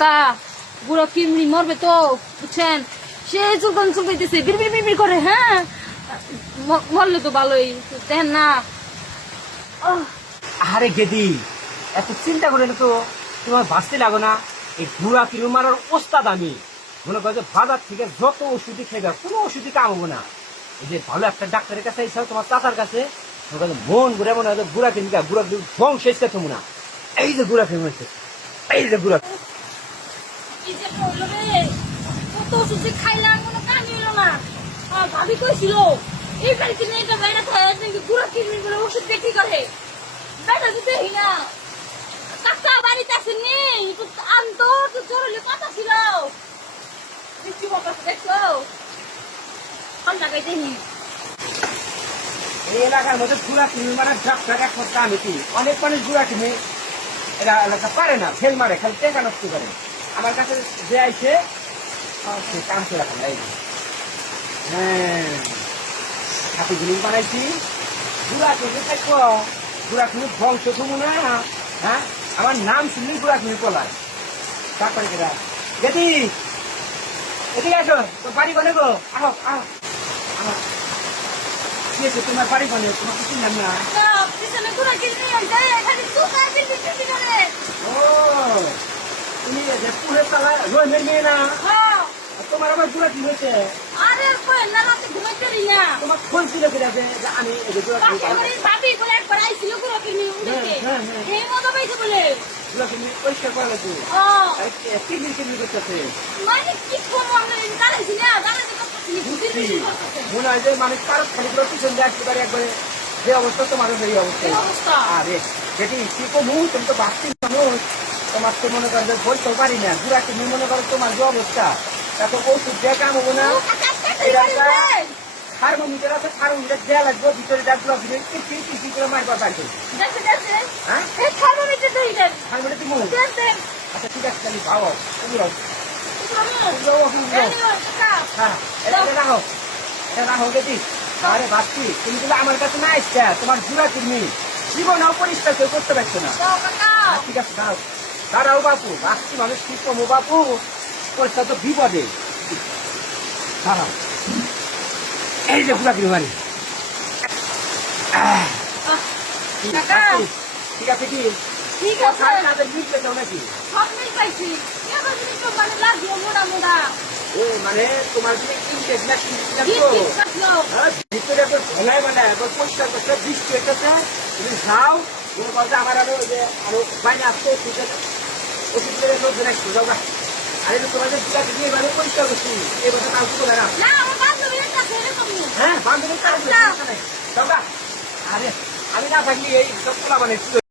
কাকা বুড়ো কিমড়ি মরবে তো বুঝছেন, সে চুলকাইতেছে বিড়বিড় বিড়বিড় করে। হ্যাঁ মরলে তো ভালোই, দেন না। আরে গেদি, এত চিন্তা করে তো তোমার বাঁচতে লাগো না। এই ঘুরা কিরু মারার ওস্তাদ আমি। মনে করো যে বাজার থেকে যত ওষুধই খেয়ে কোনো ওষুধই কামাবো না। এই যে ভালো একটা ডাক্তারের কাছে এসে তোমার চাচার কাছে মন ঘুরে মনে হয় গুড়া কিনকা গুড়া বং শেষ করতে না। এই যে গুড়া খেয়ে মরছে, এই যে গুড়া কত ওষুধ খাইলাম কোনো কামি হলো না। ভাবি কইছিল এই বাড়িতে মেয়েটা বাইরে খায় বুড়ো কিমড়ি বলে ওষুধ বিক্রি করে। বেটা তো দেখি না, কাকা বাড়িতে আসেননি, আনতো তো জরুরি কথা ছিল। দেখছি বাবা, দেখছো লাগাই দেখি এই এলাকার মধ্যে গুড়া কিনে মারার ডাক্তার একমাত্র আমি। কি অনেক মানুষ গুড়া কিনে এরা এলাকা পারে না, ফেল মারে, খালি টেকা নষ্ট করে। আমার কাছে যে আইসে সে কাম করে রাখেন। এই হ্যাঁ হাতে জিনিস বানাইছি গুড়া কিনে থাকবো। গুড়া কিনে বংশ থমু না। হ্যাঁ আমার নাম শুনলেই গুড়া কিনে পলায়। তারপরে কেরা গেদি এদিকে আসো, তোর বাড়ি বনে গো, আহ আহ আহ তোমার বাড়ি বনে, তোমার কিছু নাম না। ও তুমি পুরে চালা রোহিমের মেয়ে না? তোমার আবার গুড়া কি হয়েছে? আরে না রাতে ঘুমাইতে পারি না। তোমার ফোন ছিল যে আমি গুড়া ভাবি বলে একবার আইছিল গুড়া কিনে উঠেছে, এই মজা পাইছে বলে গুড়া কিনে পরিষ্কার করা লাগবে। কিডনি কিডনি করতেছে মানে কি করবো, আমরা দাঁড়াইছি না, দাঁড়াইছি মনে হয় যে মানুষ কারো খালি করে পিছন দিয়ে আসতে পারে একবারে। যে অবস্থা তোমারও সেই অবস্থা। আরে যেটি কি করবো, তুমি তো বাড়তি মানুষ, তোমার তো মনে করো বলতেও পারি না। গুড়া কিনে মনে করো তোমার যে অবস্থা, তাতে ওষুধ দিয়ে কাম হবো না। থার্মোমিটার আছে, থার্মোমিটার দেওয়া লাগবে ভিতরে ডাকগুলো কি করে মারবার পাইছে। হ্যাঁ থার্মোমিটার দিব। আচ্ছা ঠিক আছে, তাহলে ভাও তুমি হ্যাঁ এটা রাখো, এটা রাখো গেছি। আরে ভাবছি তুমি যদি আমার কাছে না আসছে, তোমার গুড়া কিডনি জীবনেও পরিষ্কার কেউ করতে পারছো না। ঠিক আছে দাঁড়াও, দাঁড়াও বাপু, ভাবছি মানুষ কি কমো বাপু, পরিষ্কার তো বিপদে। দাঁড়াও, এই যে গুড়া কিডনি মারি। ঠিক আছে কি ঠিক আছে নাকি? সব মিল পাইছি, মানে লাগলো মোড়া মোড়া। ও মানে তোমার যে ভিতরে ভেলায় মানে পরিষ্কার করতে বৃষ্টি হইতেছে, তুমি যাও মনে করছে আমার আরো বাইরে আসতে ওষুধের লোকজন একটু যাও। আর এই তোমার যে দুটাকে দিয়ে এবারে পরিষ্কার করছি, এবার কাজ করে না। হ্যাঁ বান্ধবীর কাজ যাও। আরে আমি না থাকলে এই সব খোলা মানে